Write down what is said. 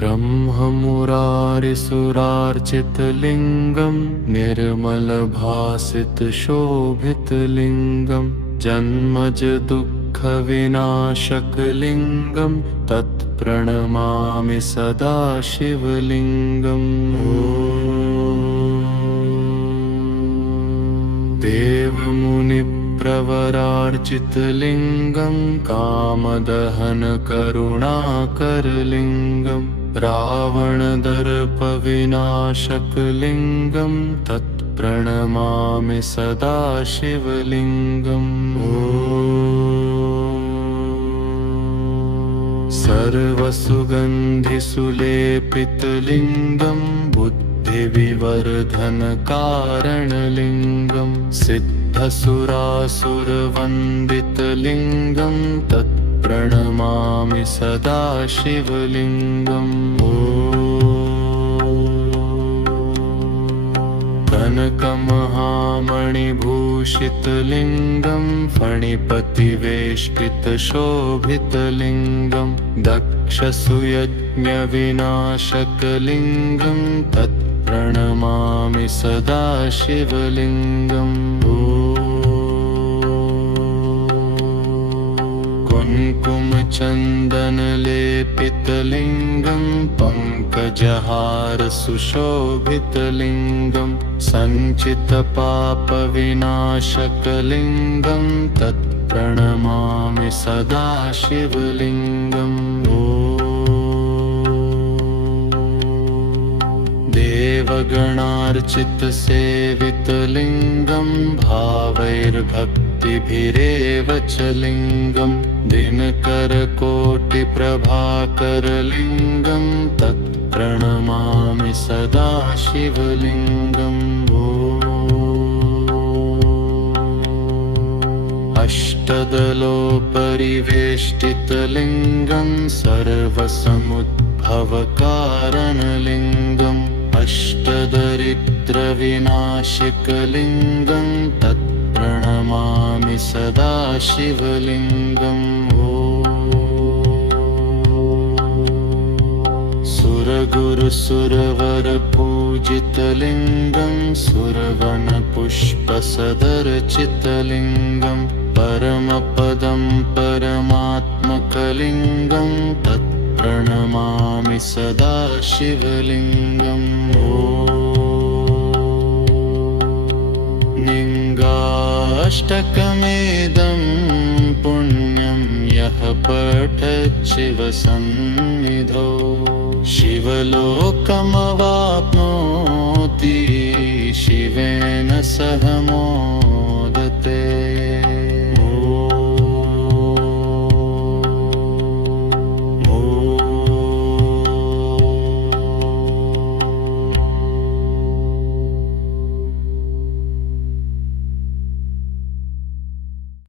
ब्रह्ममुरारिसुरार्चितलिङ्गं निर्मलभासितशोभितलिङ्गं जन्मज दुःखविनाशकलिङ्गं तत्प्रणमामि सदा शिवलिङ्गम्। देवमुनिप्रवरार्चितलिङ्गं कामदहनकरुणाकरलिङ्गं रावणदर्पविनाशकलिङ्गं तत्प्रणमामि सदा शिवलिङ्गम्। सर्वसुगन्धिसुलेपितलिङ्गं बुद्धिविवर्धनकारणलिङ्गं सिद्धसुरासुरवन्दितलिङ्गं तत्प्रणमामि सदा शिवलिङ्गम्। कनकमहामणिभूषितलिङ्गं फणिपतिवेष्टितशोभितलिङ्गं दक्षसुयज्ञविनाशकलिङ्गं तत्प्रणमामि सदा शिवलिङ्गम्। कुङ्कुमचन्दनलेपितलिङ्गं पङ्कजहारसुशोभितलिङ्गं सञ्चितपापविनाशकलिङ्गं तत्प्रणमामि सदा शिवलिङ्गम्। देवगणार्चितसेवितलिङ्गं भावैर्भक्तिभिरेव च लिङ्गं दिनकरकोटिप्रभाकरलिङ्गं तत्प्रणमामि सदा शिवलिङ्गम्। अष्टदलोपरिवेष्टितलिङ्गं सर्वसमुद्भवकारणलिङ्गं अष्टदरिद्रविनाशकलिङ्गं तत्प्रणमामि सदा शिवलिङ्गम्। सुरगुरुसुरवरपूजितलिङ्गं सुरवनपुष्पसदर्चितलिङ्गं परमपदं परमात्मकलिङ्गं तत्प्रणमामि सदा शिवलिङ्गम्। लिङ्गाष्टकमिदं पुण्यं यः पठत् शिवसन्निधौ शिवलोकमवाप्नोति